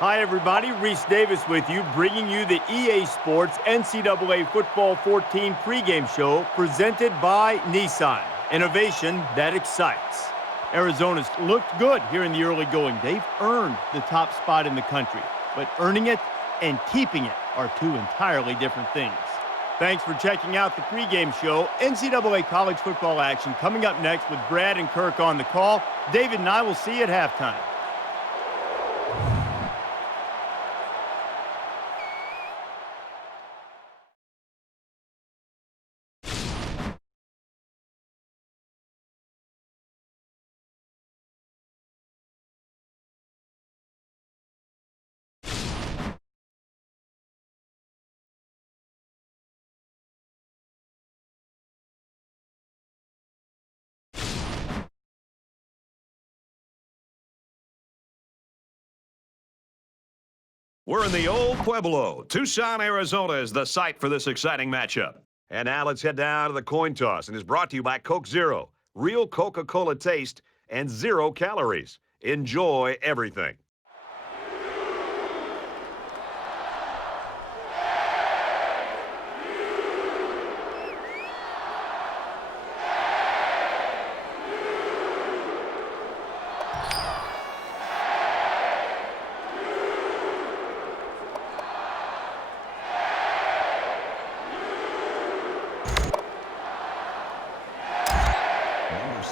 Hi, everybody. Reese Davis with you, bringing you the EA Sports NCAA Football 14 pregame show presented by Nissan. Innovation that excites. Arizona's looked good here in the early going. They've earned the top spot in the country, but earning it and keeping it are two entirely different things. Thanks for checking out the pregame show. NCAA college football action coming up next with Brad and Kirk on the call. David and I will see you at halftime. We're in the old Pueblo. Tucson, Arizona is the site for this exciting matchup. And now let's head down to the coin toss, and is brought to you by Coke Zero. Real Coca-Cola taste and 0 calories. Enjoy everything.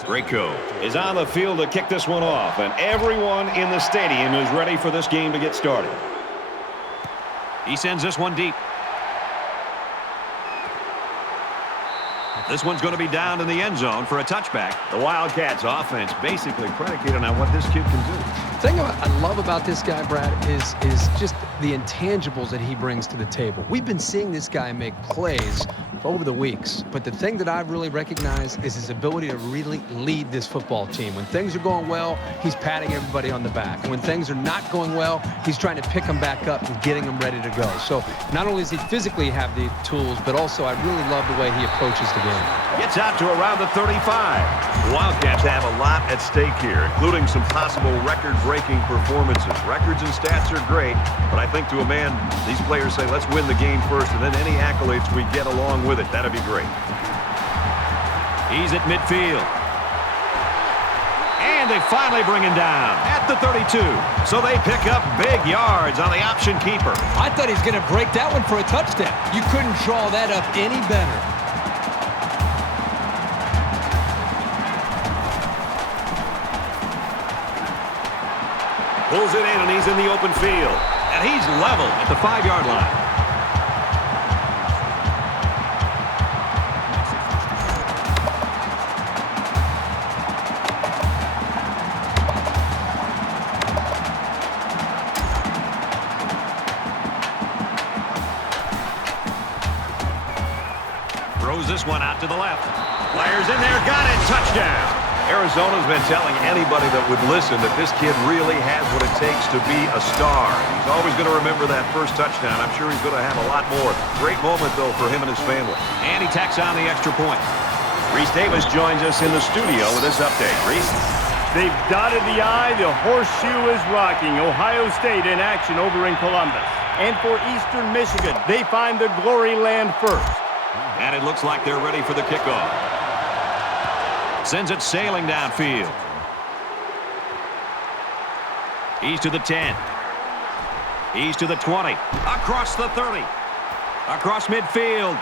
Draco is on the field to kick this one off, and everyone in the stadium is ready for this game to get started. He sends this one deep. This one's going to be down in the end zone for a touchback. The Wildcats offense basically predicated on what this kid can do. The thing I love about this guy, Brad, is just the intangibles that he brings to the table. We've been seeing this guy make plays over the weeks, but the thing that I really recognize is his ability to really lead this football team. When things are going well, he's patting everybody on the back. And when things are not going well, he's trying to pick them back up and getting them ready to go. So not only does he physically have the tools, but also I really love the way he approaches the game. Gets out to around the 35. The Wildcats have a lot at stake here, including some possible record-breaking performances. Records and stats are great, but I think to a man, these players say, let's win the game first, and then any accolades we get along with it, that'd be great. He's at midfield. And they finally bring him down at the 32. So they pick up big yards on the option keeper. I thought he was going to break that one for a touchdown. You couldn't draw that up any better. Pulls it in, and he's in the open field. And he's level at the 5-yard line. Throws this one out to the left. Fires in there, got it, touchdown. Arizona's been telling anybody that would listen that this kid really has what it takes to be a star. He's always going to remember that first touchdown. I'm sure he's going to have a lot more. Great moment, though, for him and his family. And he tacks on the extra point. Reese Davis joins us in the studio with this update. Reese? They've dotted the I. The horseshoe is rocking. Ohio State in action over in Columbus. And for Eastern Michigan, they find the glory land first. And it looks like they're ready for the kickoff. Sends it sailing downfield. He's to the 10. He's to the 20. Across the 30. Across midfield.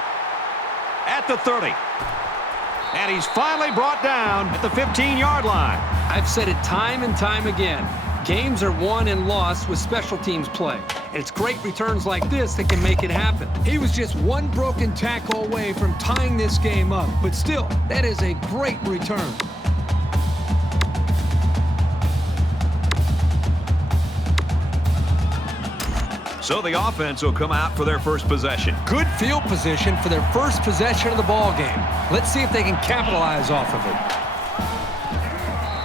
At the 30. And he's finally brought down at the 15-yard line. I've said it time and time again. Games are won and lost with special teams play. And it's great returns like this that can make it happen. He was just one broken tackle away from tying this game up. But still, that is a great return. So the offense will come out for their first possession. Good field position for their first possession of the ball game. Let's see if they can capitalize off of it.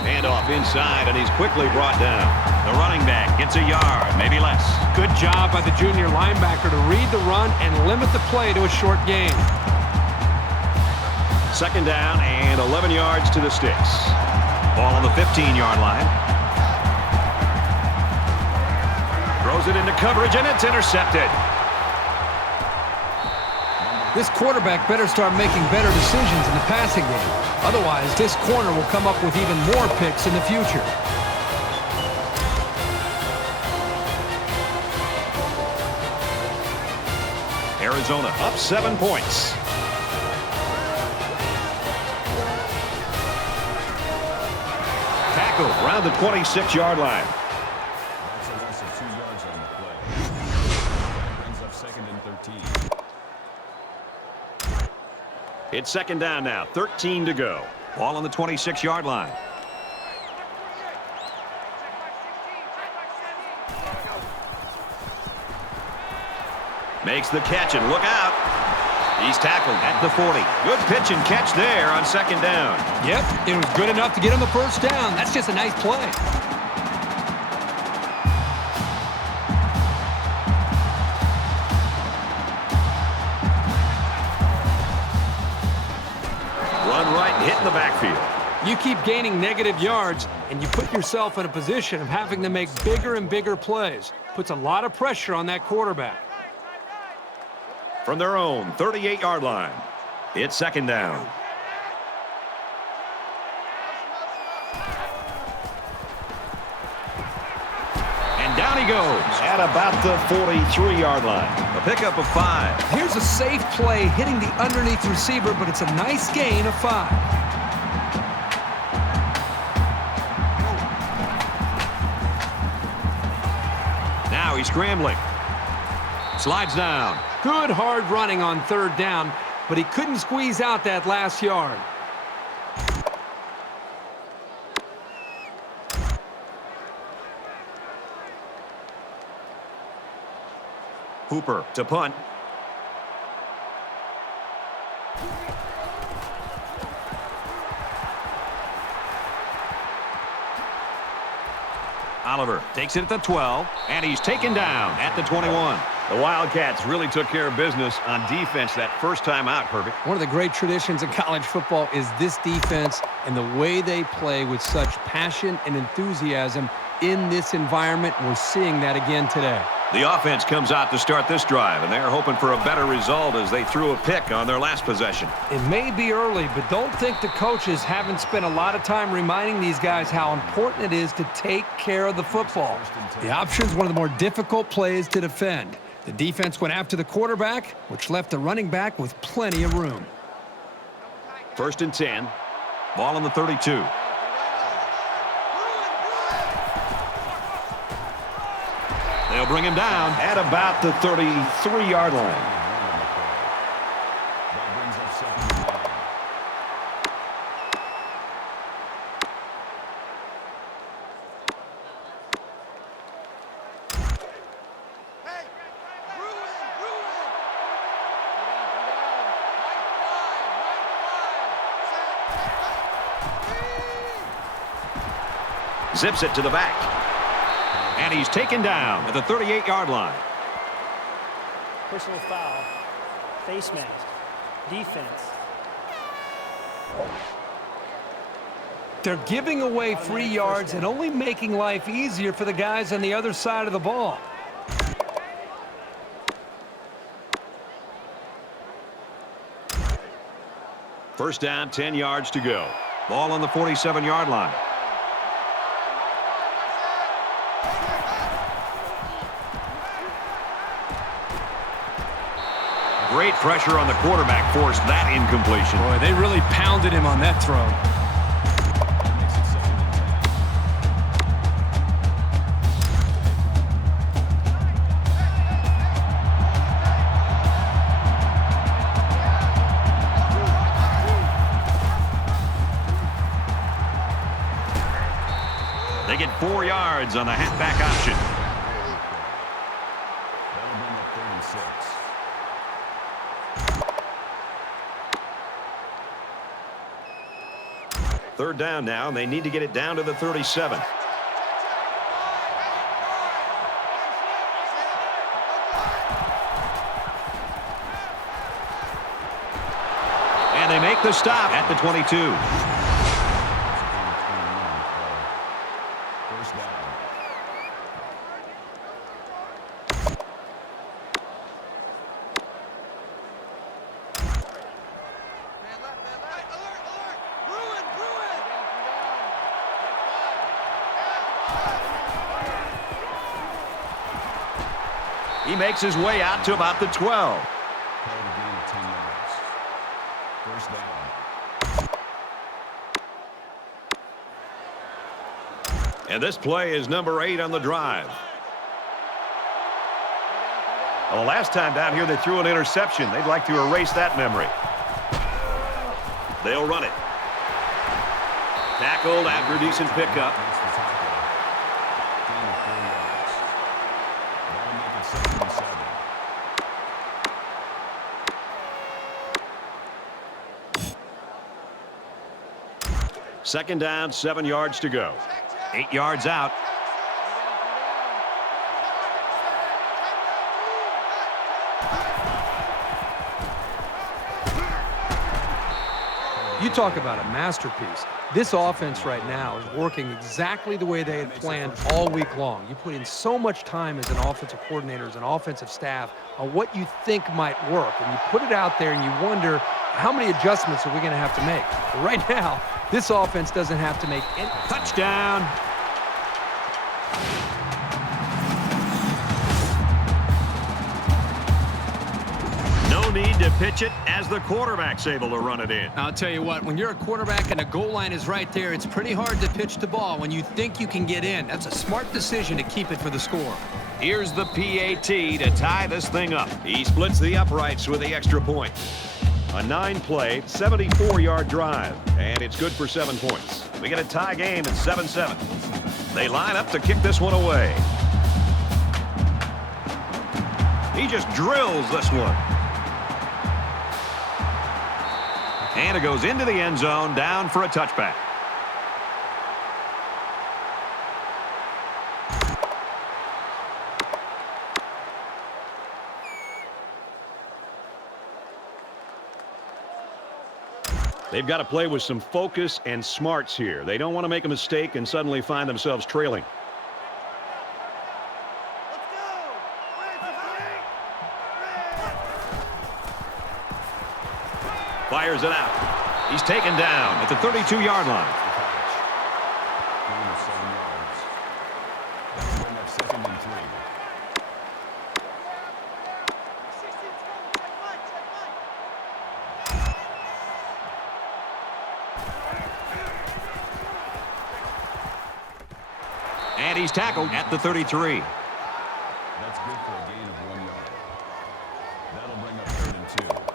Handoff inside, and he's quickly brought down. The running back gets a yard, maybe less. Good job by the junior linebacker to read the run and limit the play to a short gain. Second down and 11 yards to the sticks. Ball on the 15-yard line. Throws it into coverage, and it's intercepted. This quarterback better start making better decisions in the passing game. Otherwise, this corner will come up with even more picks in the future. Arizona up 7 points. Tackle around the 26-yard line. That's a loss of 2 yards on the play. Brings up 2nd and 13. It's second down now, 13 to go. Ball on the 26-yard line. Makes the catch, and look out. He's tackled at the 40. Good pitch and catch there on second down. Yep, it was good enough to get him the first down. That's just a nice play. Run right and hit in the backfield. You keep gaining negative yards, and you put yourself in a position of having to make bigger and bigger plays. Puts a lot of pressure on that quarterback. From their own 38-yard line, it's second down. And down he goes at about the 43-yard line. A pickup of 5. Here's a safe play hitting the underneath receiver, but it's a nice gain of 5. Now he's scrambling. Slides down. Good hard running on third down, but he couldn't squeeze out that last yard. Hooper to punt. Oliver takes it at the 12, and he's taken down at the 21. The Wildcats really took care of business on defense that first time out, Herbie. One of the great traditions in college football is this defense and the way they play with such passion and enthusiasm in this environment. We're seeing that again today. The offense comes out to start this drive, and they're hoping for a better result as they threw a pick on their last possession. It may be early, but don't think the coaches haven't spent a lot of time reminding these guys how important it is to take care of the football. The option's one of the more difficult plays to defend. The defense went after the quarterback, which left the running back with plenty of room. 1st and 10. Ball on the 32. They'll bring him down at about the 33-yard line. That brings up 2nd and 9. Zips it to the back. And he's taken down at the 38-yard line. Personal foul, face mask, defense. They're giving away free yards and only making life easier for the guys on the other side of the ball. First down, 10 yards to go. Ball on the 47-yard line. Great pressure on the quarterback forced that incompletion. Boy, they really pounded him on that throw. Makes it 2nd and 10. They get 4 yards on the halfback option. That'll bring up 36. Third down now, and they need to get it down to the 37. And they make the stop at the 22. First down. He makes his way out to about the 12. Called a gain of 10 yards. First down. And this play is number 8 on the drive. Well, the last time down here they threw an interception. They'd like to erase that memory. They'll run it. Tackled after a decent pickup. Makes the tackle. Gain of 4 yards. That'll make it 2nd and 7. Second down, 7 yards to go. 8 yards out. You talk about a masterpiece. This offense right now is working exactly the way they had planned all week long. You put in so much time as an offensive coordinator, as an offensive staff, on what you think might work. And you put it out there and you wonder, how many adjustments are we going to have to make? But right now, this offense doesn't have to make any. Touchdown. No need to pitch it as the quarterback's able to run it in. I'll tell you what, when you're a quarterback and the goal line is right there, it's pretty hard to pitch the ball when you think you can get in. That's a smart decision to keep it for the score. Here's the PAT to tie this thing up. He splits the uprights with the extra point. A 9-play, 74-yard drive, and it's good for 7 points. We get a tie game at 7-7. They line up to kick this one away. He just drills this one. And it goes into the end zone, down for a touchback. They've got to play with some focus and smarts here. They don't want to make a mistake and suddenly find themselves trailing. Fires it out. He's taken down at the 32-yard line. Gain of 7 yards. That'll bring up 2nd and 3. And he's tackled at the 33. That's good for a gain of 1 yard. That'll bring up 3rd and 2.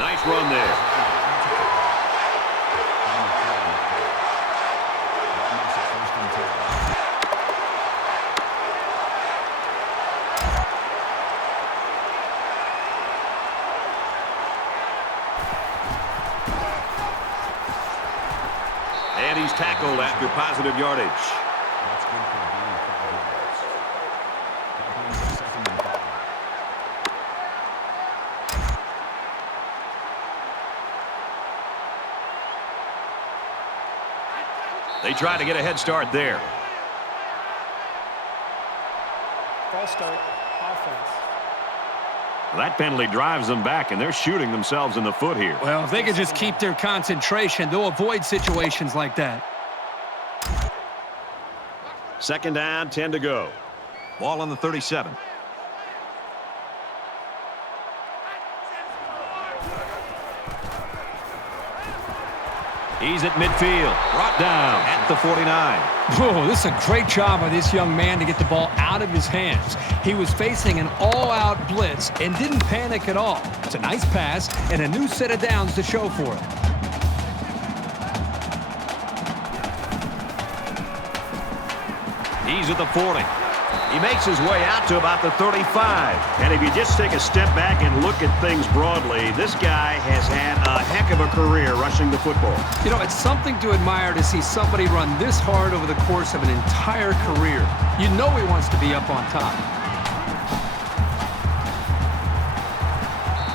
Nice run there. That makes it 1st and 10. And he's tackled after positive yardage. That's good for a gain of 5 yards. That brings up 2nd and 5. They try to get a head start there. False start, offense. That penalty drives them back, and they're shooting themselves in the foot here. Well, if they could just keep their concentration, they'll avoid situations like that. Second down, 10 to go. Ball on the 37. He's at midfield, brought down at the 49. Oh, this is a great job by this young man to get the ball out of his hands. He was facing an all-out blitz and didn't panic at all. It's a nice pass and a new set of downs to show for it. He's at the 40. He makes his way out to about the 35. And if you just take a step back and look at things broadly, this guy has had a heck of a career rushing the football. You know, it's something to admire to see somebody run this hard over the course of an entire career. You know he wants to be up on top.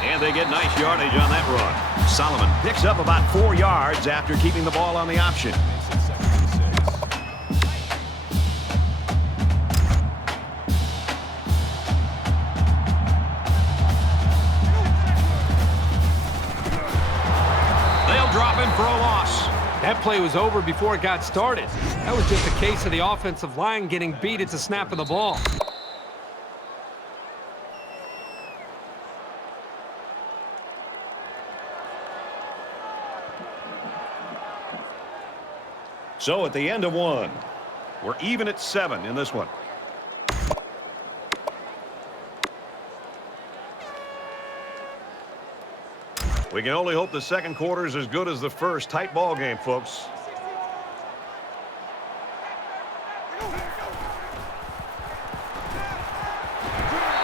And they get nice yardage on that run. Solomon picks up about 4 yards after keeping the ball on the option. Makes it 2nd and 6. dropping for a loss. That play was over before it got started. That was just a case of the offensive line getting beat at the snap of the ball. So at the end of one, we're even at 7 in this one. We can only hope the second quarter is as good as the first. Tight ball game, folks.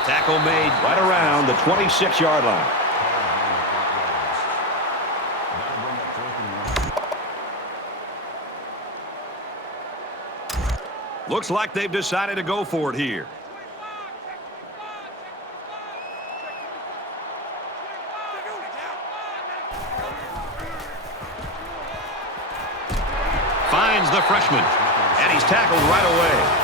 Tackle made right around the 26-yard line. Looks like they've decided to go for it here. Finds the freshman, and he's tackled right away.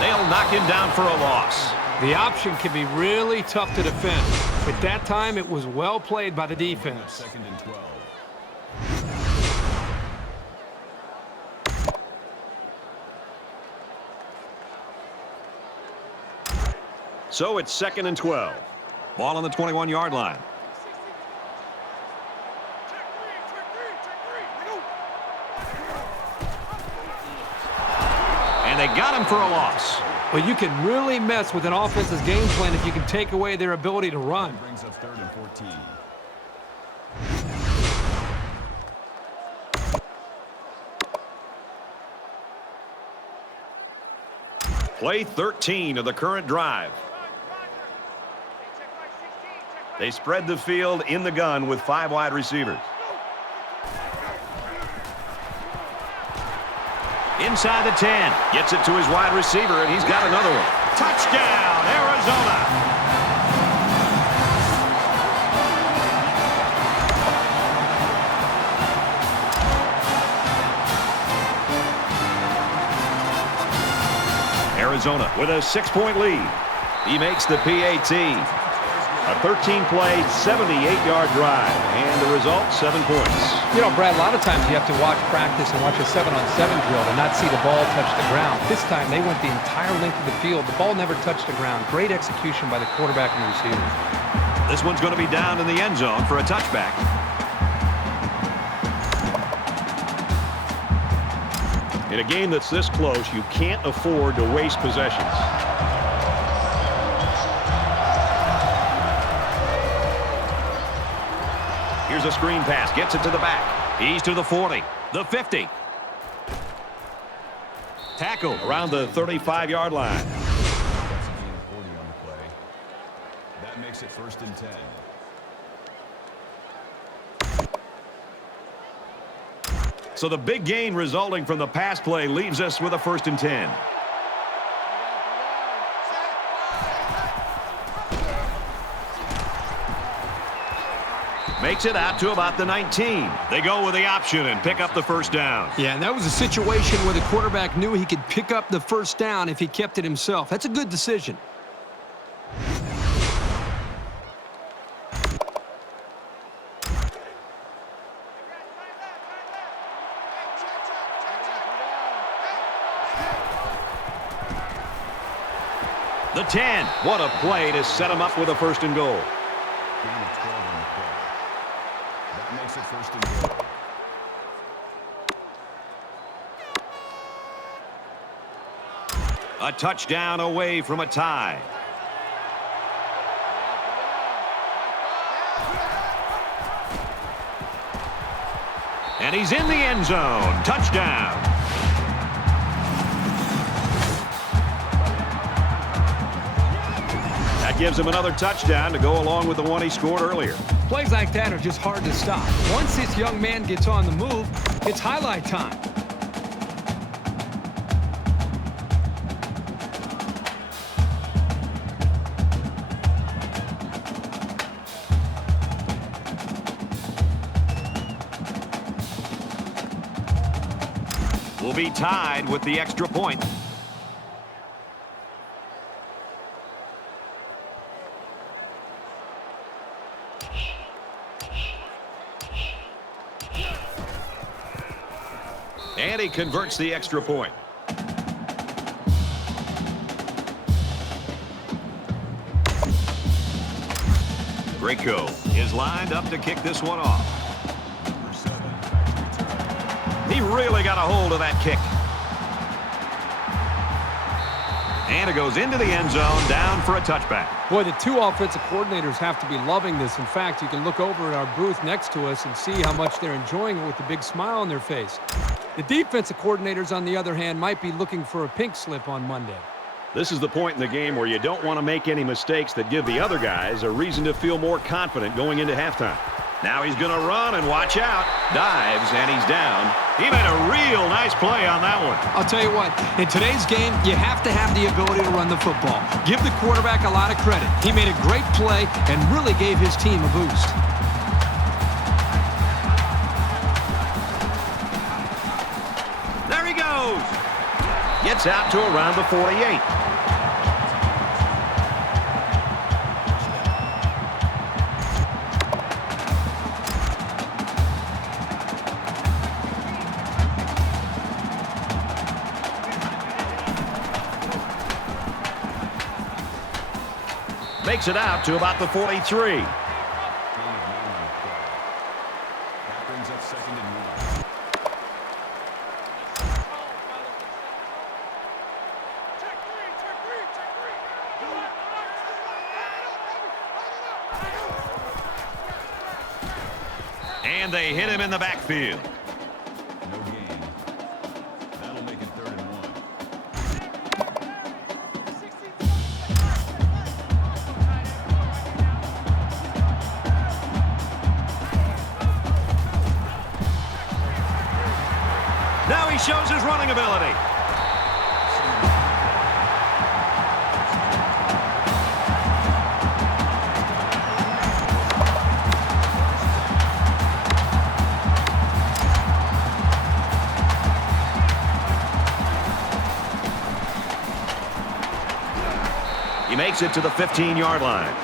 They'll knock him down for a loss. The option can be really tough to defend. At that time, it was well played by the defense. Second and 12. So it's 2nd and 12. Ball on the 21-yard line. And they got him for a loss. Well, you can really mess with an offense's game plan if you can take away their ability to run. Brings up 3rd and 14. Play 13 of the current drive. They spread the field in the gun with 5 wide receivers. Inside the 10. Gets it to his wide receiver, and he's got another one. Touchdown, Arizona! Arizona with a 6-point lead. He makes the PAT. A 13-play, 78-yard drive. And the result, 7 points. You know, Brad, a lot of times you have to watch practice and watch a 7-on-7 drill and not see the ball touch the ground. This time, they went the entire length of the field. The ball never touched the ground. Great execution by the quarterback and the receiver. This one's going to be down in the end zone for a touchback. In a game that's this close, you can't afford to waste possessions. Here's a screen pass. Gets it to the back. He's to the 40. The 50. Tackle around the 35-yard line. That's a gain of 40 on the play. That makes it 1st and 10. So the big gain resulting from the pass play leaves us with a 1st and 10. Makes it out to about the 19. They go with the option and pick up the 1st down. Yeah, and that was a situation where the quarterback knew he could pick up the 1st down if he kept it himself. That's a good decision. The 10. What a play to set him up with a 1st and goal. Gain of 12 on the play. That makes it 1st and goal. A touchdown away from a tie. And he's in the end zone. Touchdown. That gives him another touchdown to go along with the one he scored earlier. Plays like that are just hard to stop. Once this young man gets on the move, it's highlight time. will be tied with the extra point. And he converts the extra point. Greco is lined up to kick this one off. He really got a hold of that kick. And it goes into the end zone, down for a touchback. Boy, the two offensive coordinators have to be loving this. In fact, you can look over at our booth next to us and see how much they're enjoying it with a big smile on their face. The defensive coordinators, on the other hand, might be looking for a pink slip on Monday. This is the point in the game where you don't want to make any mistakes that give the other guys a reason to feel more confident going into halftime. Now he's going to run and watch out. Dives, and he's down. He made a real nice play on that one. I'll tell you what, in today's game, you have to have the ability to run the football. Give the quarterback a lot of credit. He made a great play and really gave his team a boost. There he goes. Gets out to around the 48. Makes it out to about the 43. That brings up 2nd and 1. And they hit him in the backfield. No gain. That'll make it 3rd and 1. Now he shows his running ability. He makes it to the 15-yard line.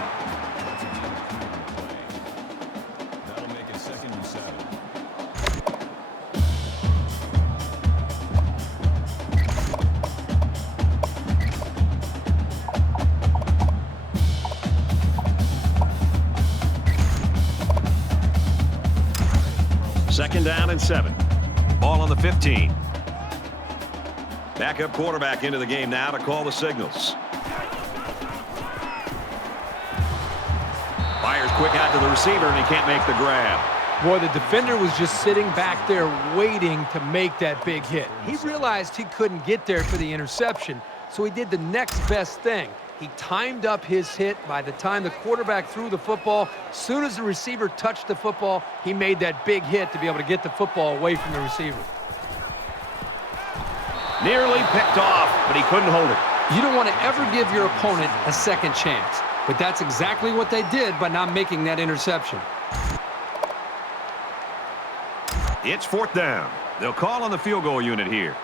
That'll make it 2nd and 7. Second down and 7. Ball on the 15. Backup quarterback into the game now to call the signals. Fires quick out to the receiver, and he can't make the grab. Boy, the defender was just sitting back there waiting to make that big hit. He realized he couldn't get there for the interception, so he did the next best thing. He timed up his hit. By the time the quarterback threw the football, as soon as the receiver touched the football, he made that big hit to be able to get the football away from the receiver. Nearly picked off, but he couldn't hold it. You don't want to ever give your opponent a second chance, but that's exactly what they did by not making that interception. It's 4th down. They'll call on the field goal unit here.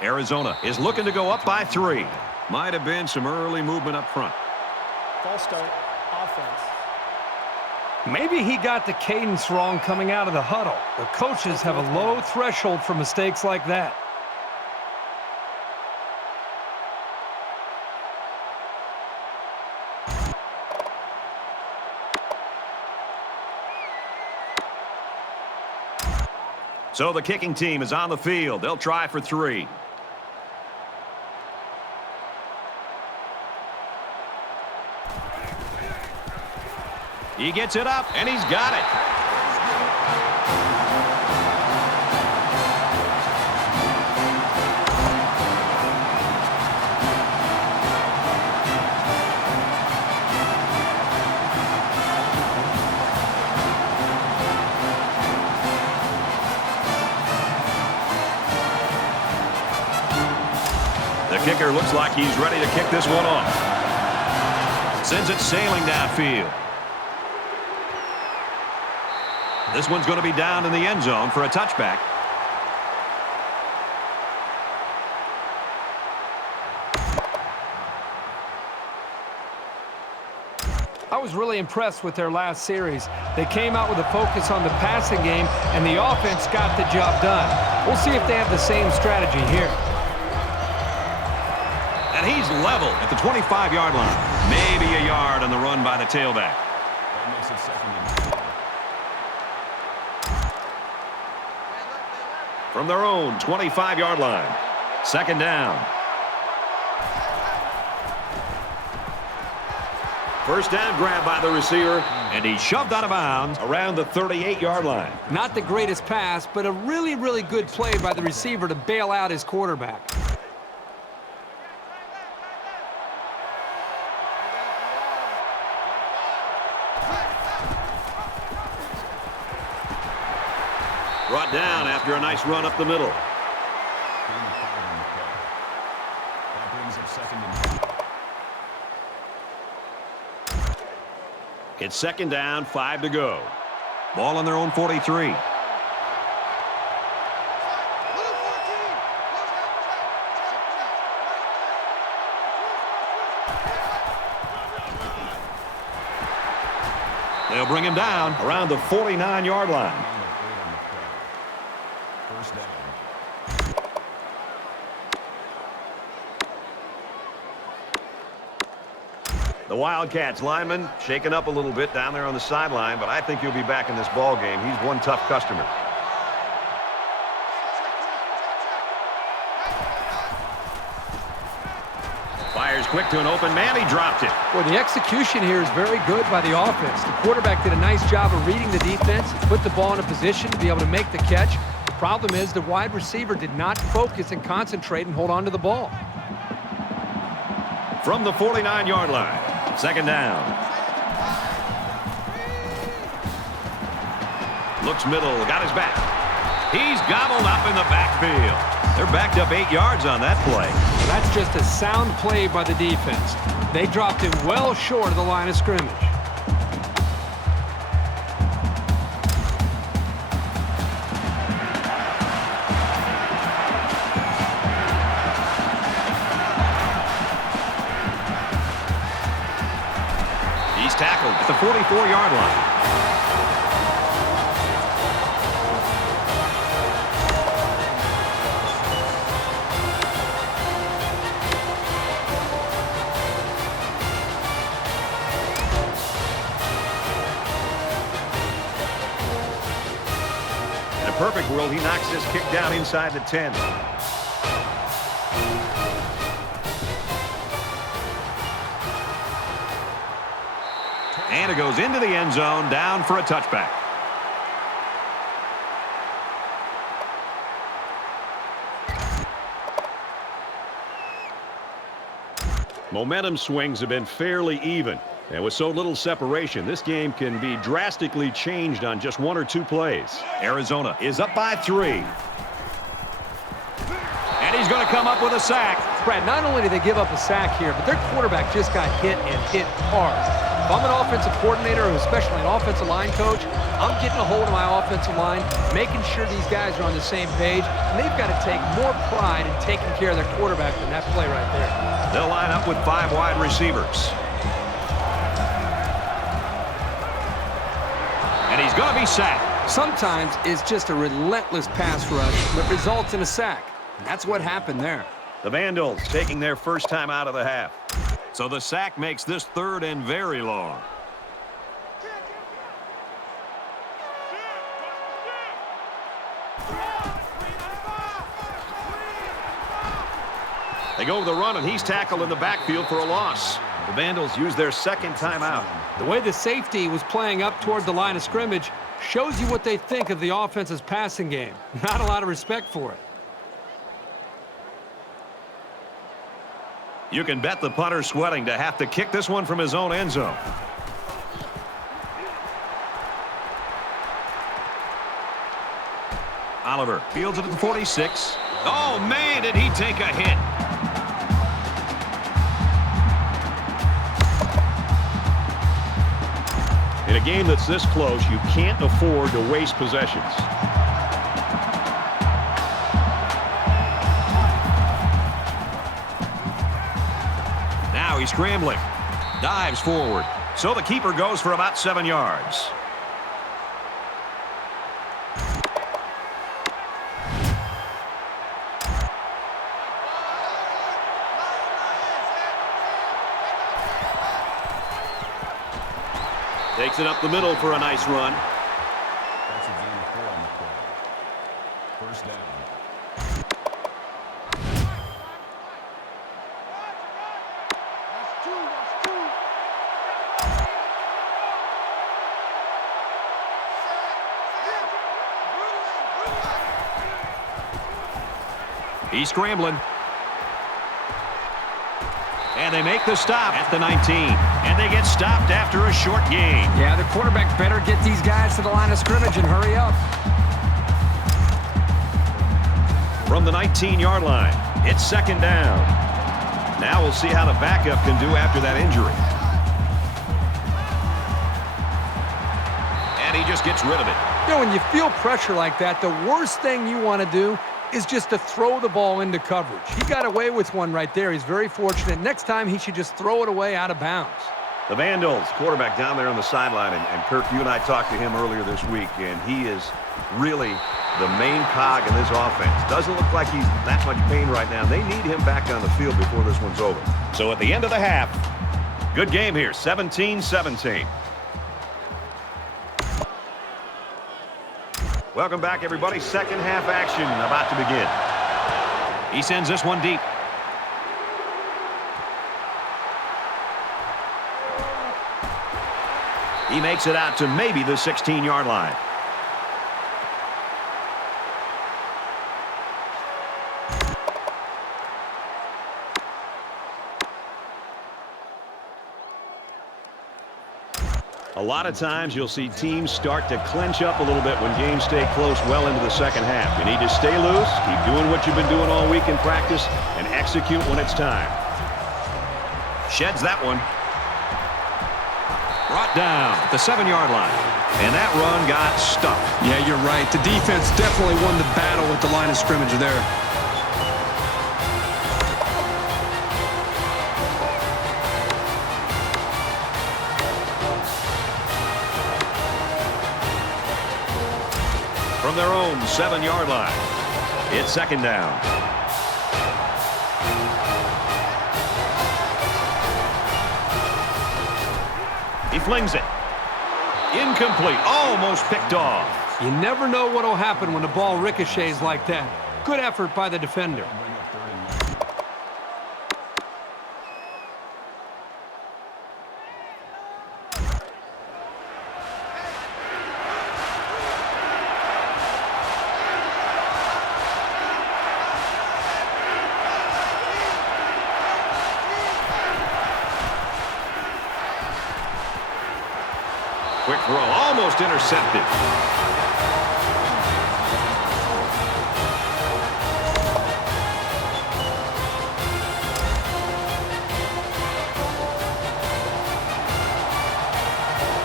Arizona is looking to go up by 3. Might have been some early movement up front. False start, offense. Maybe he got the cadence wrong coming out of the huddle. The coaches have a low threshold for mistakes like that. So the kicking team is on the field. They'll try for 3. He gets it up, and he's got it. The kicker looks like he's ready to kick this one off. Sends it sailing downfield. This one's going to be down in the end zone for a touchback. was really impressed with their last series. They came out with a focus on the passing game, and the offense got the job done. We'll see if they have the same strategy here. And he's level at the 25-yard line. Maybe a yard on the run by the tailback. That makes it 2nd and 10. From their own 25-yard line. 2nd down. First down grab by the receiver, and he shoved out of bounds around the 38-yard line. Not the greatest pass, but a really, really good play by the receiver to bail out his quarterback. Brought down after a nice run up the middle. That brings up 2nd and 10. It's 2nd down, 5 to go. Ball on their own 43. They'll bring him down around the 49-yard line. First down. The Wildcats lineman shaken up a little bit down there on the sideline, but I think he'll be back in this ball game. He's one tough customer. Fires quick to an open man. He dropped it. Well, the execution here is very good by the offense. The quarterback did a nice job of reading the defense, put the ball in a position to be able to make the catch. The problem is the wide receiver did not focus and concentrate and hold on to the ball. From the 49-yard line, 2nd down. Looks middle, got his back. He's gobbled up in the backfield. They're backed up 8 yards on that play. That's just a sound play by the defense. They dropped him well short of the line of scrimmage. He's tackled at the 44-yard line. In a perfect world, he knocks this kick down inside the 10. And it goes into the end zone, down for a touchback. Momentum swings have been fairly even. And with so little separation, this game can be drastically changed on just 1 or 2 plays. Arizona is up by 3. And he's going to come up with a sack. Brad, not only did they give up a sack here, but their quarterback just got hit and hit hard. If I'm an offensive coordinator, or especially an offensive line coach, I'm getting a hold of my offensive line, making sure these guys are on the same page, and they've got to take more pride in taking care of their quarterback than that play right there. They'll line up with 5 wide receivers. And he's going to be sacked. Sometimes it's just a relentless pass rush that results in a sack. And that's what happened there. The Vandals taking their first time out of the half. So the sack makes this 3rd and very long. They go with the run, and he's tackled in the backfield for a loss. The Vandals use their 2nd timeout. The way the safety was playing up toward the line of scrimmage shows you what they think of the offense's passing game. Not a lot of respect for it. You can bet the punter's sweating to have to kick this one from his own end zone. Oliver fields it at the 46. Oh, man, did he take a hit. In a game that's this close, you can't afford to waste possessions. Now he's scrambling. Dives forward. So the keeper goes for about 7 yards. Takes it up the middle for a nice run. That's a gain of 4 on the play. First down. He's scrambling. And they make the stop at the 19. And they get stopped after a short gain. Yeah, the quarterback better get these guys to the line of scrimmage and hurry up. From the 19-yard line, it's second down. Now we'll see how the backup can do after that injury. And he just gets rid of it. You know, when you feel pressure like that, the worst thing you want to do is just to throw the ball into coverage. He got away with one right there. He's very fortunate. Next time, he should just throw it away out of bounds. The Vandals, quarterback down there on the sideline. And Kirk, you and I talked to him earlier this week, and he is really the main cog in this offense. Doesn't look like he's that much pain right now. They need him back on the field before this one's over. So at the end of the half, good game here, 17-17. Welcome back, everybody. Second half action about to begin. He sends this one deep. He makes it out to maybe the 16-yard line. A lot of times you'll see teams start to clench up a little bit when games stay close well into the second half. You need to stay loose, keep doing what you've been doing all week in practice, and execute when it's time. Sheds that one. Brought down at the 7-yard line. And that run got stuck. Yeah, you're right. The defense definitely won the battle with the line of scrimmage there. From their own 7-yard line, it's second down. He flings it. Incomplete. Almost picked off. You never know what will happen when the ball ricochets like that. Good effort by the defender. Quick throw, almost intercepted.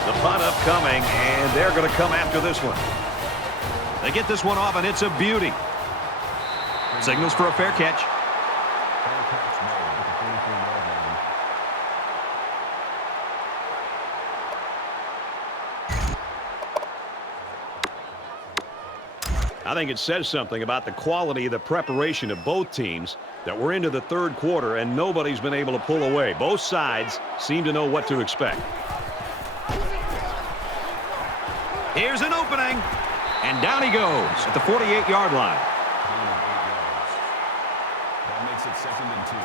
The punt upcoming, and they're going to come after this one. They get this one off, and it's a beauty. Signals for a fair catch. Fair catch made at the 43-yard line. I think it says something about the quality of the preparation of both teams that we're into the third quarter and nobody's been able to pull away. Both sides seem to know what to expect. Here's an opening, and down he goes at the 48-yard line. Gain of 8 yards. That makes it second and 2.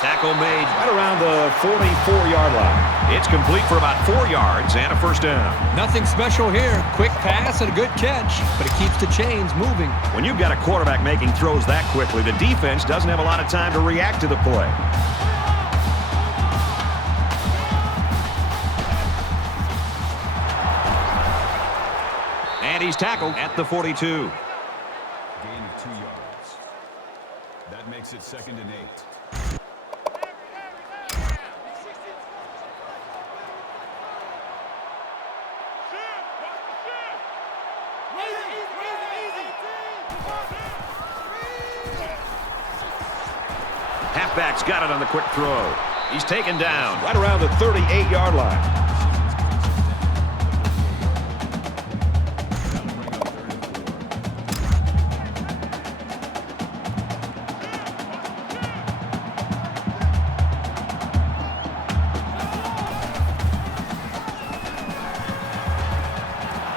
Tackle made right around the 44-yard line. It's complete for about 4 yards and a first down. Nothing special here. Quick pass and a good catch, but it keeps the chains moving. When you've got a quarterback making throws that quickly, the defense doesn't have a lot of time to react to the play. And he's tackled at the 42. Gain of 2 yards. That makes it second and 8. Halfback's got it on the quick throw. He's taken down right around the 38-yard line.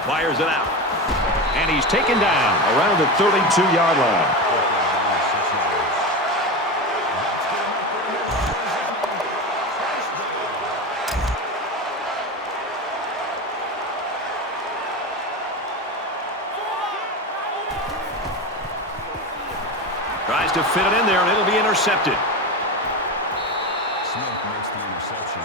Fires it out. And he's taken down around the 32-yard line. Tries to fit it in there, and it'll be intercepted. Smith makes the interception.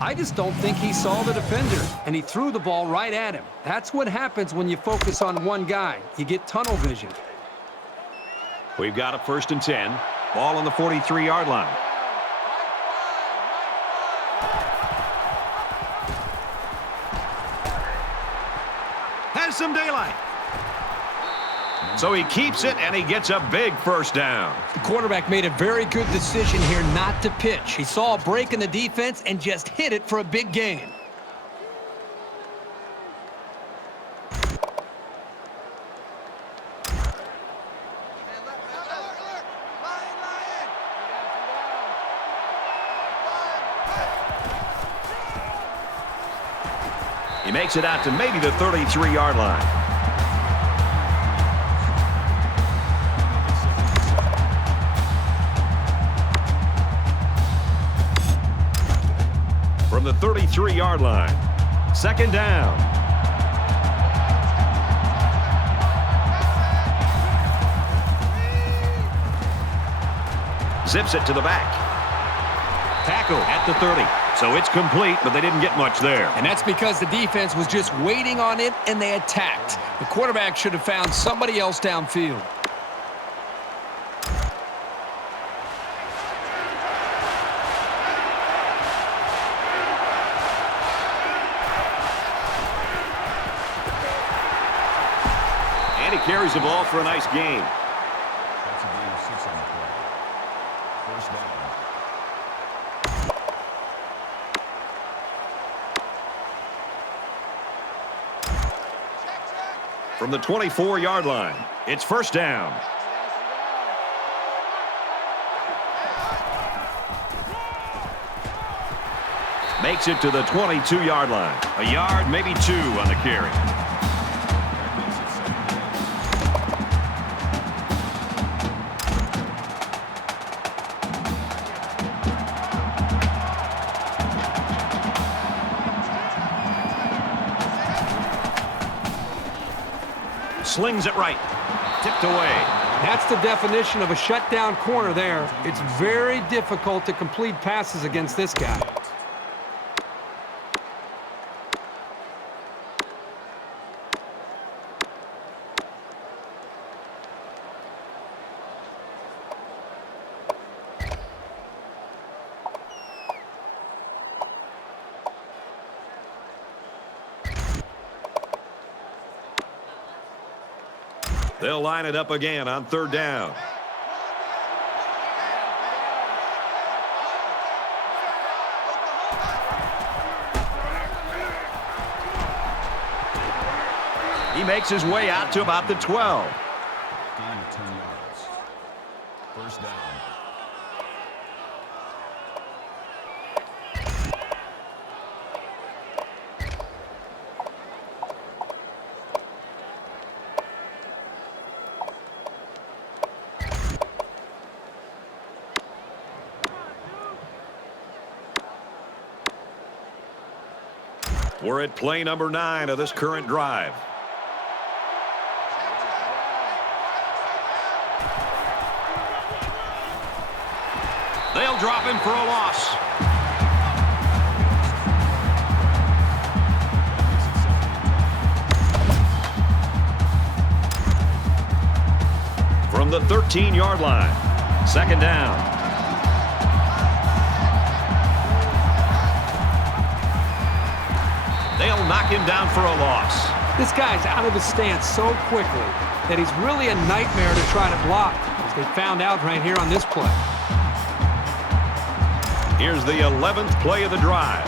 I just don't think he saw the defender, and he threw the ball right at him. That's what happens when you focus on one guy. You get tunnel vision. We've got a 1st and 10. Ball on the 43-yard line. Has some daylight. So he keeps it, and he gets a big 1st down. The quarterback made a very good decision here not to pitch. He saw a break in the defense and just hit it for a big gain. He makes it out to maybe the 33-yard line. From the 33-yard line, 2nd down. Zips it to the back. Tackle at the 30. So it's complete, but they didn't get much there. And that's because the defense was just waiting on it, and they attacked. The quarterback should have found somebody else downfield. And he carries the ball for a nice gain. That's a gain of 6 on the play. 1st down. From the 24-yard line, it's 1st down. Makes it to the 22-yard line. A yard, maybe 2 on the carry. Slings it right. Tipped away. That's the definition of a shutdown corner there. It's very difficult to complete passes against this guy. They'll line it up again on 3rd down. He makes his way out to about the 12. Gain of 10 yards. 1st down. We're at play number 9 of this current drive. They'll drop him for a loss. From the 13-yard line, 2nd down. They'll That'll knock him down for a loss. This guy's out of his stance so quickly that he's really a nightmare to try to block, as they found out right here on this play. Here's the 11th play of the drive.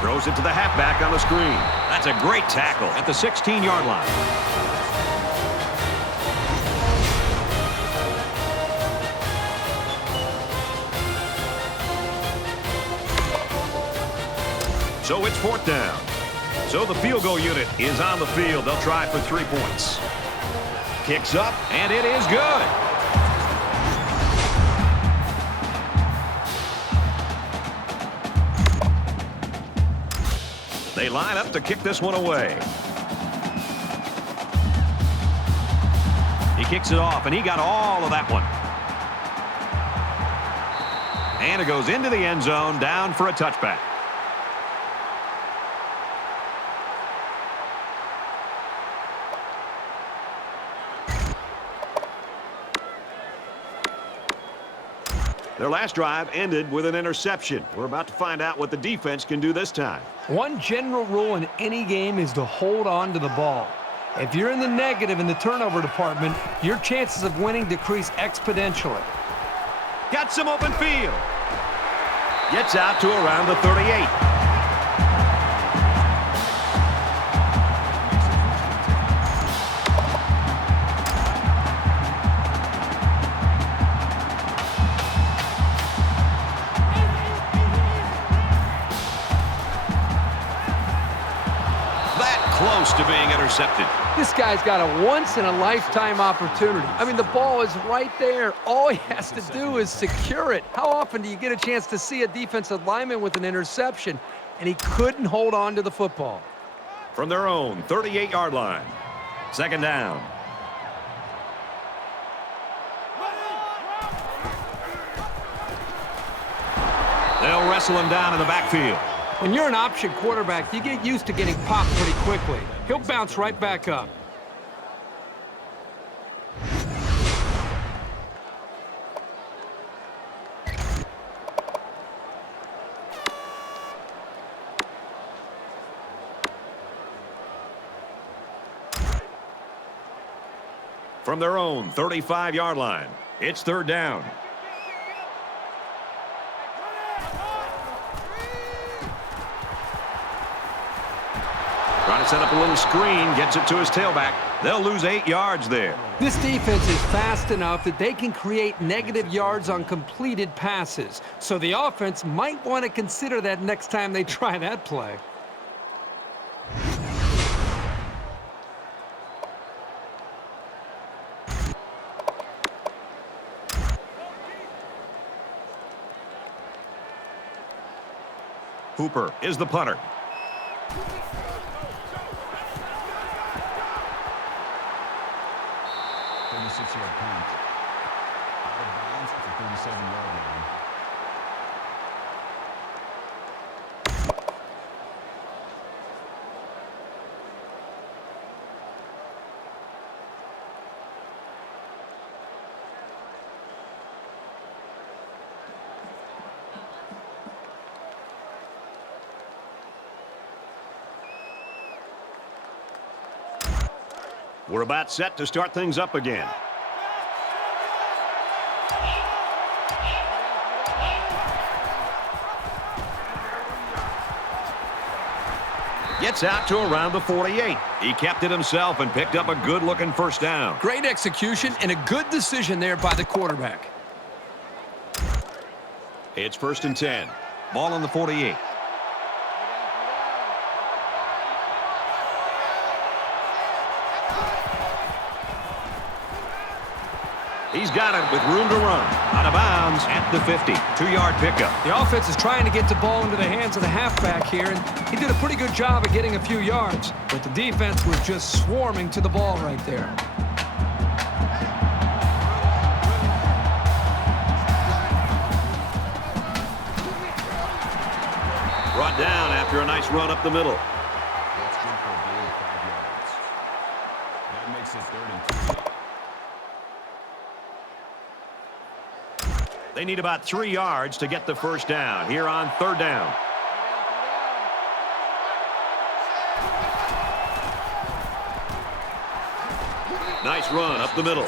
Throws it to the halfback on the screen. That's a great tackle at the 16-yard line. So it's 4th down. So the field goal unit is on the field. They'll try for 3 points. Kicks up, and it is good. They line up to kick this one away. He kicks it off, and he got all of that one. And it goes into the end zone, down for a touchback. Their last drive ended with an interception. We're about to find out what the defense can do this time. One general rule in any game is to hold on to the ball. If you're in the negative in the turnover department, your chances of winning decrease exponentially. Got some open field. Gets out to around the 38. Close to being intercepted. This guy's got a once-in-a-lifetime opportunity. I mean, the ball is right there. All he has to do is secure it. How often do you get a chance to see a defensive lineman with an interception, and he couldn't hold on to the football? From their own 38-yard line. 2nd down. They'll wrestle him down in the backfield. When you're an option quarterback, you get used to getting popped pretty quickly. He'll bounce right back up. From their own 35-yard line, it's 3rd down. Trying to set up a little screen, gets it to his tailback. They'll lose 8 yards there. This defense is fast enough that they can create negative yards on completed passes. So the offense might want to consider that next time they try that play. Hooper is the punter. Yard punt. Out of bounds at the 37-yard line. We're about set to start things up again. Gets out to around the 48. He kept it himself and picked up a good-looking 1st down. Great execution and a good decision there by the quarterback. It's 1st and 10. Ball on the 48. He's got it with room to run. Out of bounds at the 50. 2-yard pickup. The offense is trying to get the ball into the hands of the halfback here, and he did a pretty good job of getting a few yards. But the defense was just swarming to the ball right there. Brought down after a nice run up the middle. That's good for a gain of 5 yards. That makes it 3rd and 2. They need about 3 yards to get the first down here on 3rd down. Nice run up the middle.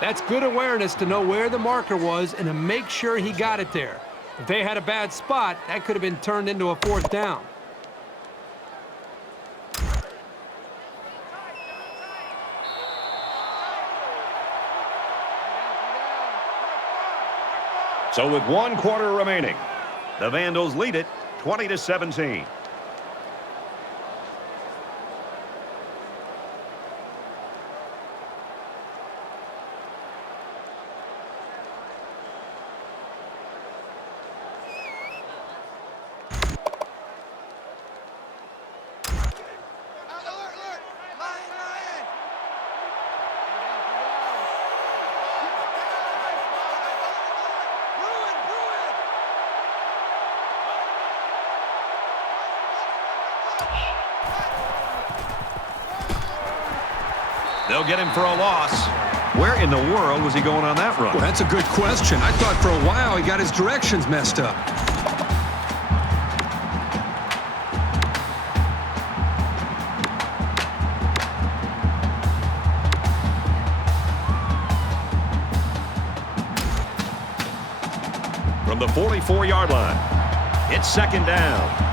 That's good awareness to know where the marker was and to make sure he got it there. If they had a bad spot, that could have been turned into a 4th down. So with 1 quarter remaining, the Vandals lead it 20-17. They'll get him for a loss. Where in the world was he going on that run? Well, that's a good question. I thought for a while he got his directions messed up. From the 44-yard line, it's 2nd down.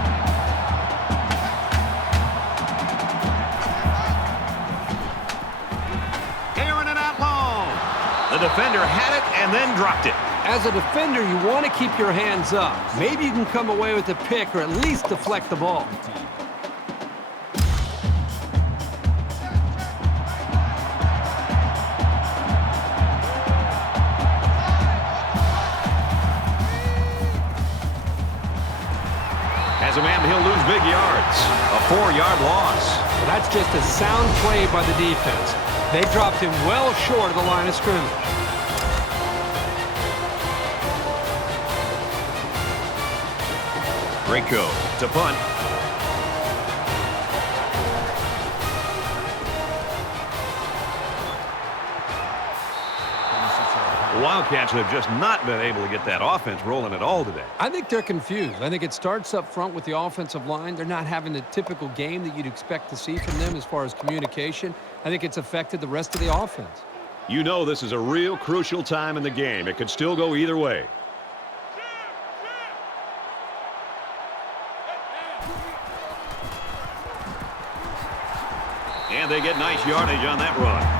The defender had it and then dropped it. As a defender, you want to keep your hands up. Maybe you can come away with a pick or at least deflect the ball. As a man, he'll lose big yards. A 4-yard loss. Well, that's just a sound play by the defense. They dropped him well short of the line of scrimmage. Great go to punt. The Wildcats have just not been able to get that offense rolling at all today. I think they're confused. I think it starts up front with the offensive line. They're not having the typical game that you'd expect to see from them as far as communication. I think it's affected the rest of the offense. You know this is a real crucial time in the game. It could still go either way. And they get nice yardage on that run.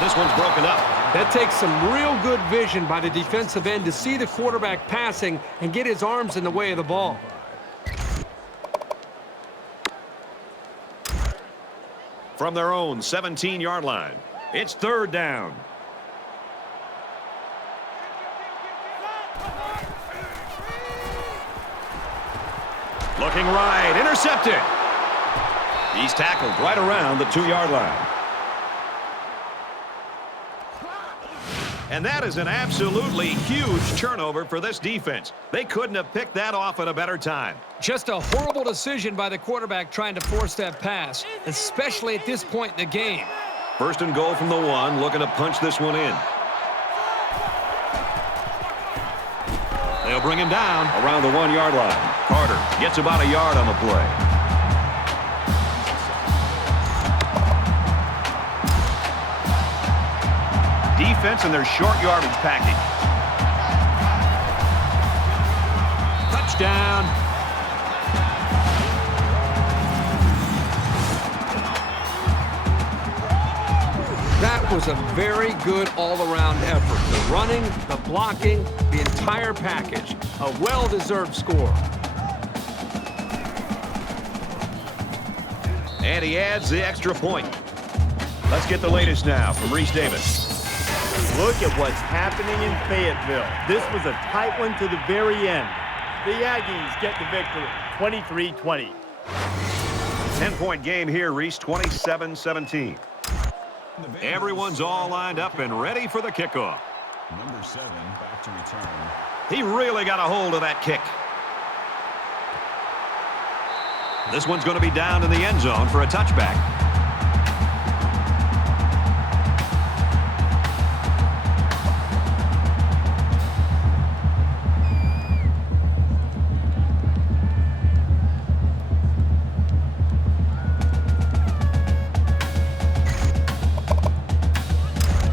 This one's broken up. That takes some real good vision by the defensive end to see the quarterback passing and get his arms in the way of the ball. From their own 17-yard line, it's 3rd down. Looking right, intercepted. He's tackled right around the 2-yard line. And that is an absolutely huge turnover for this defense. They couldn't have picked that off at a better time. Just a horrible decision by the quarterback trying to force that pass, especially at this point in the game. 1st and goal from the 1, looking to punch this one in. They'll bring him down around the 1-yard line. Carter gets about a yard on the play. Defense in their short yardage package. Touchdown. That was a very good all-around effort. The running, the blocking, the entire package. A well-deserved score. And he adds the extra point. Let's get the latest now from Reese Davis. Look at what's happening in Fayetteville. This was a tight one to the very end. The Aggies get the victory, 23-20. 10-point game here, Reese, 27-17. Everyone's all lined up and ready for the kickoff. Number 7 back to return. He really got a hold of that kick. This one's going to be down in the end zone for a touchback.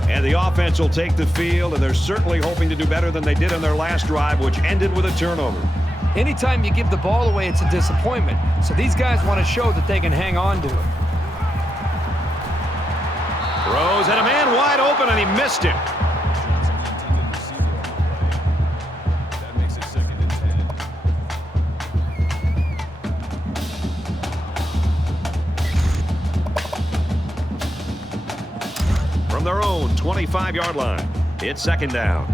And the offense will take the field, and they're certainly hoping to do better than they did on their last drive, which ended with a turnover. Anytime you give the ball away, it's a disappointment. So these guys want to show that they can hang on to it. Throws at a man wide open, and he missed him. That makes it 2nd and 10. From their own 25-yard line, it's 2nd down.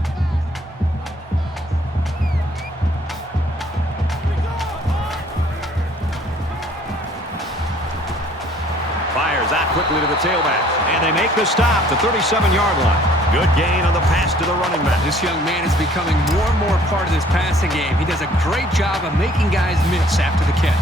Fires out quickly to the tailback, and they make the stop, the 37-yard line. Good gain on the pass to the running back. This young man is becoming more and more part of this passing game. He does a great job of making guys miss after the catch.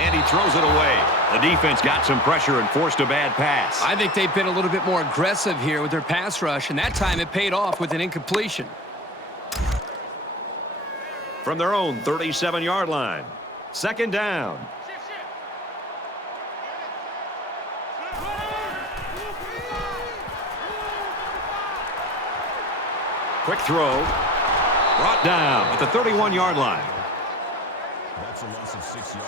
And he throws it away. The defense got some pressure and forced a bad pass. I think they've been a little bit more aggressive here with their pass rush, and that time it paid off with an incompletion. From their own 37-yard line, 2nd down. Quick throw. Brought down at the 31-yard line. That's a loss of 6 yards.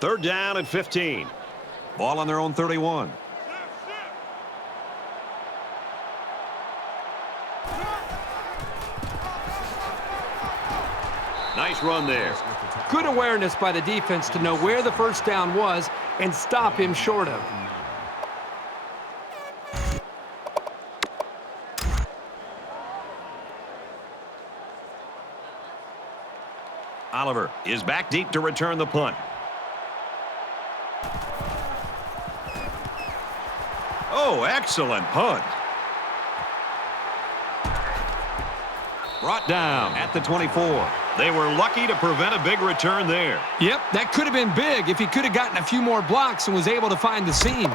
Third down and 15. Ball on their own 31. Nice run there. Good awareness by the defense to know where the first down was and stop him short of. Oliver is back deep to return the punt. Oh, excellent punt. Brought down at the 24. They were lucky to prevent a big return there. Yep, that could have been big if he could have gotten a few more blocks and was able to find the seam.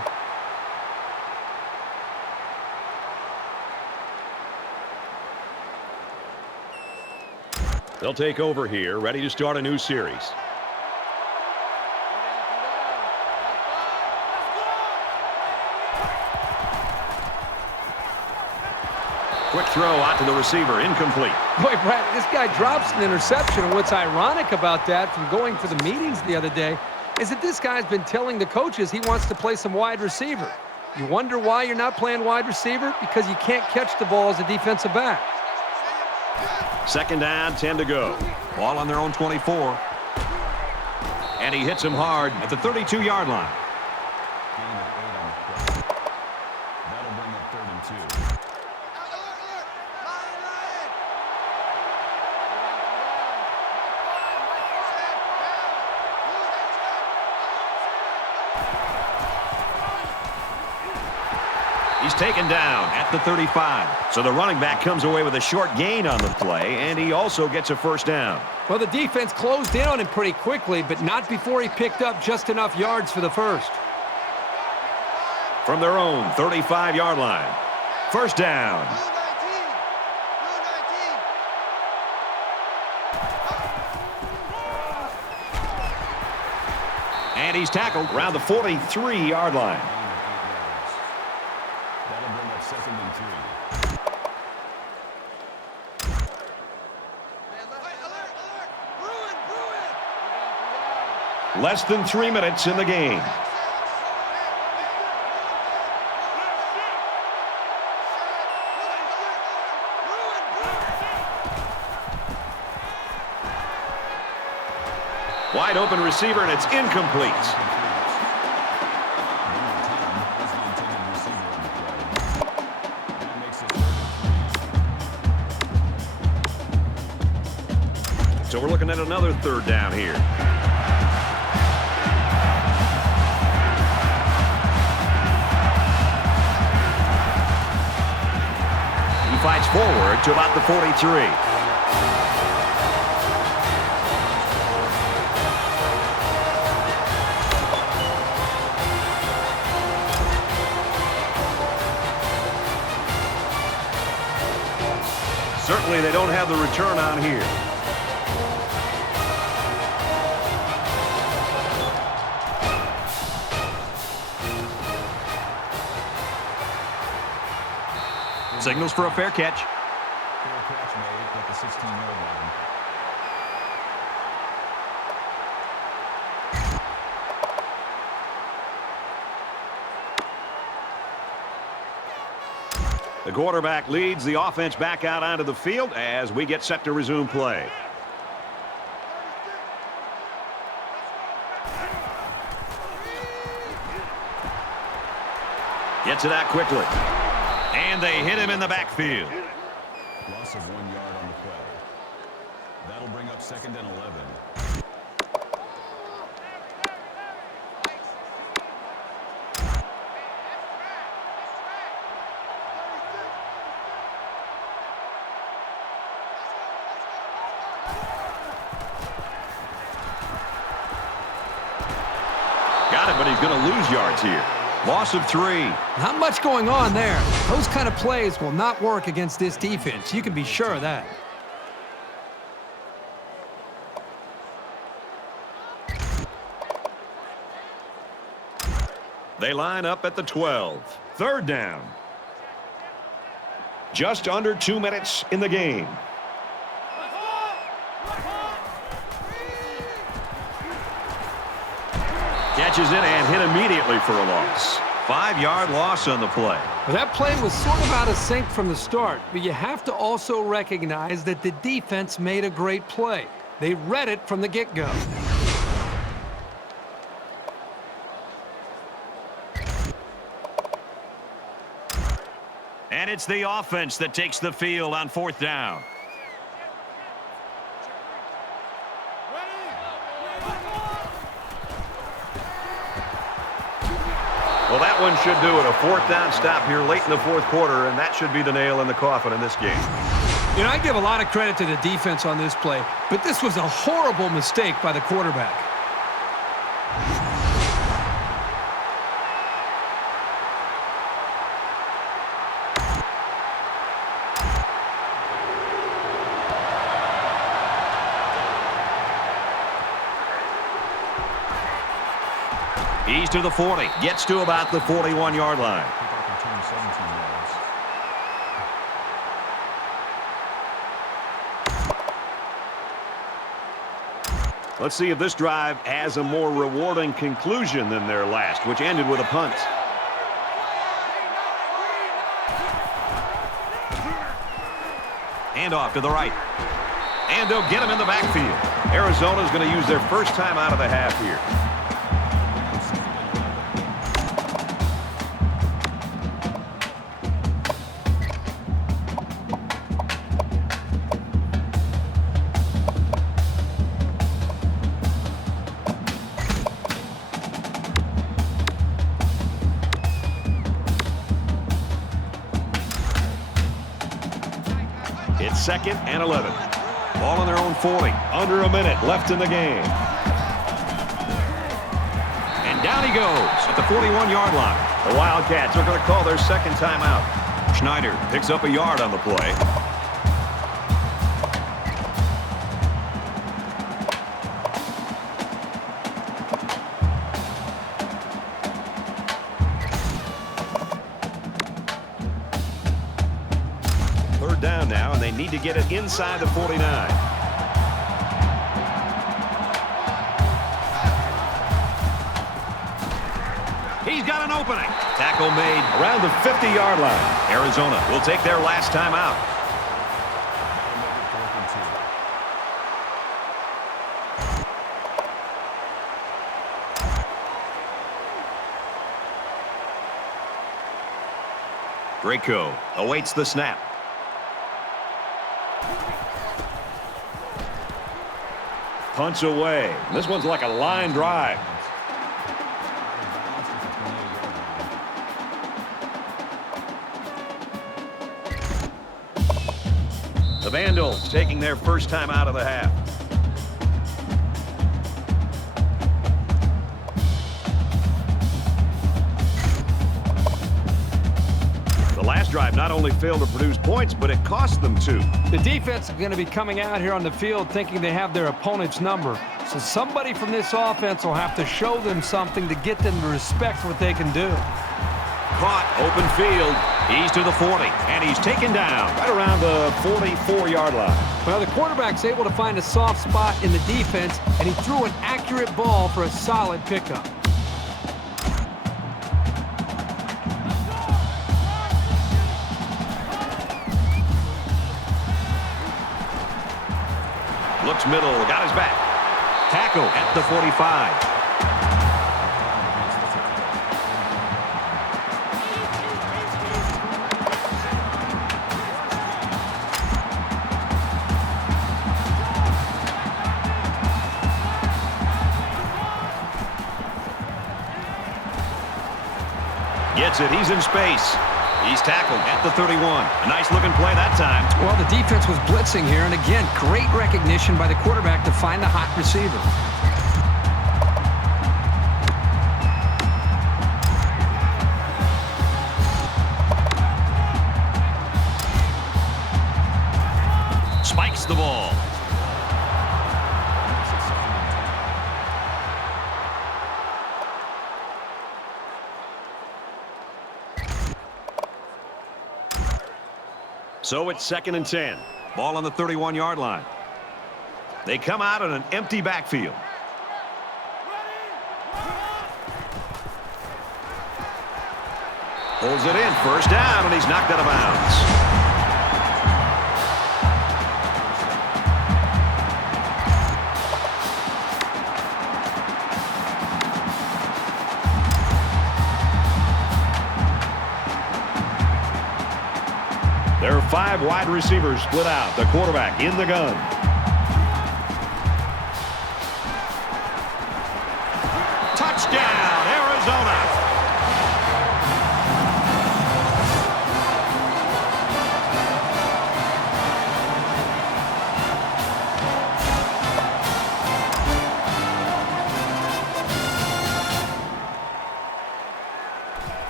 They'll take over here, ready to start a new series. Quick throw out to the receiver, incomplete. Boy, Brad, this guy drops an interception, and what's ironic about that from going to the meetings the other day is that this guy's been telling the coaches he wants to play some wide receiver. You wonder why you're not playing wide receiver? Because you can't catch the ball as a defensive back. 2nd down, 10 to go. Ball on their own 24. And he hits him hard at the 32-yard line. Gain of 8 on the play. That'll bring up 3rd and 2. He's taken down at the 35. So the running back comes away with a short gain on the play, and he also gets a first down. Well, the defense closed in on him pretty quickly, but not before he picked up just enough yards for the first. From their own 35-yard line, first down. And he's tackled around the 43-yard line. That'll bring up 2nd and 3. Less than 3 minutes in the game. Wide open receiver, and it's incomplete. So we're looking at another third down here. He fights forward to about the 43. Certainly they don't have the return on here. Signals for a fair catch. Fair catch made at the 16-yard line. The quarterback leads the offense back out onto the field as we get set to resume play. Gets it out quickly. And they hit him in the backfield. Loss of 1 yard on the play. That'll bring up 2nd and 11. Got it, but he's going to lose yards here. Loss of 3. Not much going on there. Those kind of plays will not work against this defense. You can be sure of that. They line up at the 12. Third down. Just under 2 minutes in the game. Catches it and hit immediately for a loss. 5-yard loss on the play. Well, that play was sort of out of sync from the start, but you have to also recognize that the defense made a great play. They read it from the get-go. And it's the offense that takes the field on 4th down. Well, that one should do it. A 4th down stop here late in the 4th quarter, and that should be the nail in the coffin in this game. You know, I give a lot of credit to the defense on this play, but this was a horrible mistake by the quarterback. He's to the 40. Gets to about the 41-yard line. Pick up return 17 yards. Let's see if this drive has a more rewarding conclusion than their last, which ended with a punt. Hand off to the right. And they'll get him in the backfield. Arizona's going to use their first time out of the half here. It's 2nd and 11. Ball on their own 40. Under a minute left in the game. And down he goes at the 41-yard line. The Wildcats are going to call their second timeout. Schneider picks up a yard on the play. Down now, and they need to get it inside the 49. He's got an opening. Tackle made around the 50-yard line. Arizona will take their last time out. Draco awaits the snap. Punts away. This one's like a line drive. The Vandals taking their first time out of the half. The last drive not only failed to produce points, but it cost them 2. The defense is going to be coming out here on the field thinking they have their opponent's number. So somebody from this offense will have to show them something to get them to respect what they can do. Caught, open field. He's to the 40, and he's taken down right around the 44-yard line. Well, the quarterback's able to find a soft spot in the defense, and he threw an accurate ball for a solid pickup. Looks middle, got his back. Tackle at the 45. Gets it, he's in space. He's tackled at the 31. A nice-looking play that time. Well, the defense was blitzing here, and again, great recognition by the quarterback to find the hot receiver. Spikes the ball. So it's 2nd and 10. Ball on the 31-yard line. They come out in an empty backfield. Pulls it in, first down, and he's knocked out of bounds. There are 5 wide receivers split out. The quarterback in the gun. Touchdown, Arizona.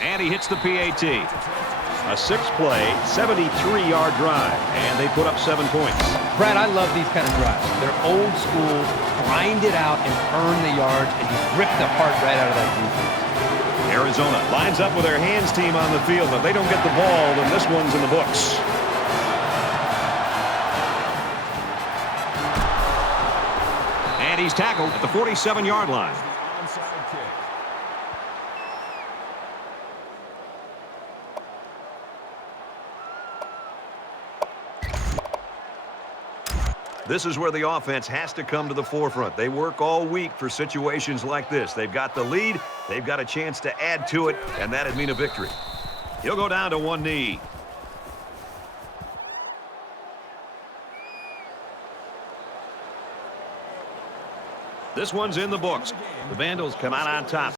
And he hits the PAT. A 6-play, 73-yard drive, and they put up 7 points. Brad, I love these kind of drives. They're old school, grind it out and earn the yards, and you rip the heart right out of that defense. Arizona lines up with their hands team on the field, but they don't get the ball, then this one's in the books. And he's tackled at the 47-yard line. Onside kick. This is where the offense has to come to the forefront. They work all week for situations like this. They've got the lead. They've got a chance to add to it, and that'd mean a victory. He'll go down to one knee. This one's in the books. The Vandals come out on top.